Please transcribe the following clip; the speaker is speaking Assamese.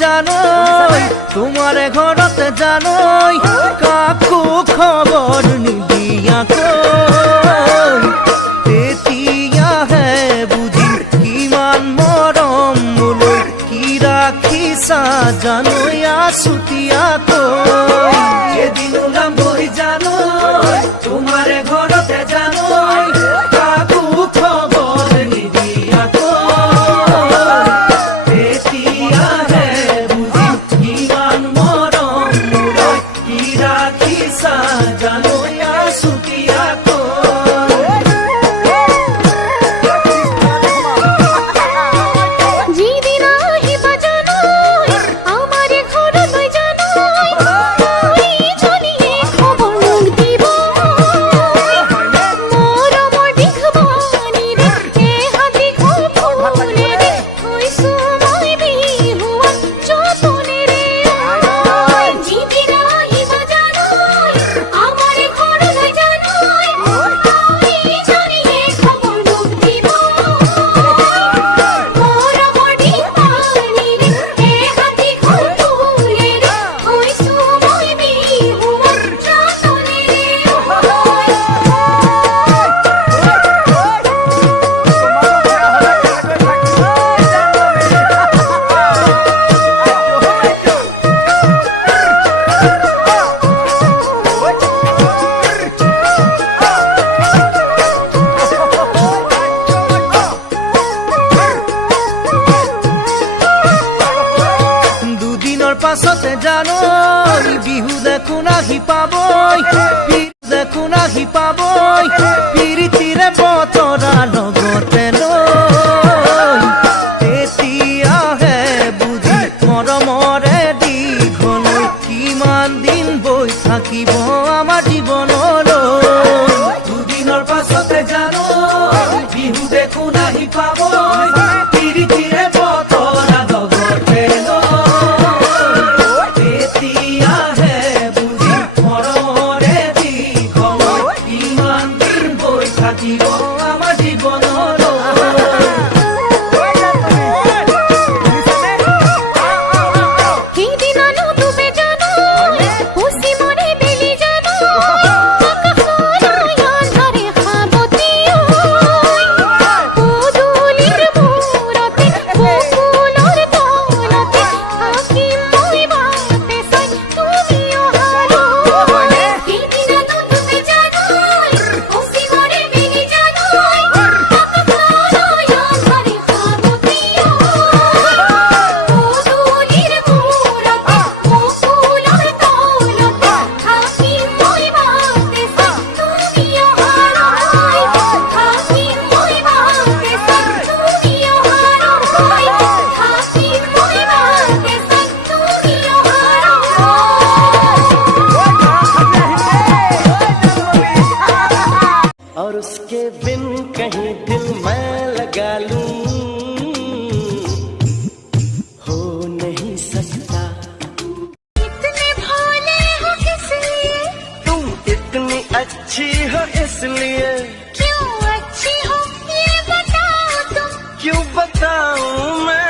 জানই তোমাৰে ঘৰত জানই কাকো খবৰ নিদিয়াকৈ তেতিয়াহে বুজিম কিমান মৰম মোলৈ কি ৰাখিছা জানই আছুতীয়াকৈ এদিন ওলাম গৈ জানই তোমাৰে ঘৰত জানই কাকো খবৰ নিদিয়াকৈ তেতিয়াহে বুজিম কিমান মৰম মোলৈ কি ৰাখিছা জানই আছুতীয়াকৈ পাছতে জানই বিহু দেখোন আহি পাবই দেখোন আহি পাবই পিৰিতিৰে বতৰা লগতে লৈ তেতিয়াহে বুজি মৰমৰে দীঘলৈ কিমান দিন বৈ থাকিব আমাৰ জীৱনলৈ দুদিনৰ পাছতে জানই বিহু দেখোন আহি পাবই পিৰিতিৰে বতৰা লগতে থাকিব আমাৰ জীৱনৰ और उसके बिन कहीं दिल मैं लगा लूं हो नहीं सकता इतने भोले हो किस लिए तुम इतनी अच्छी हो इसलिए क्यों अच्छी हो ये बताओ तुम क्यों बताऊं मैं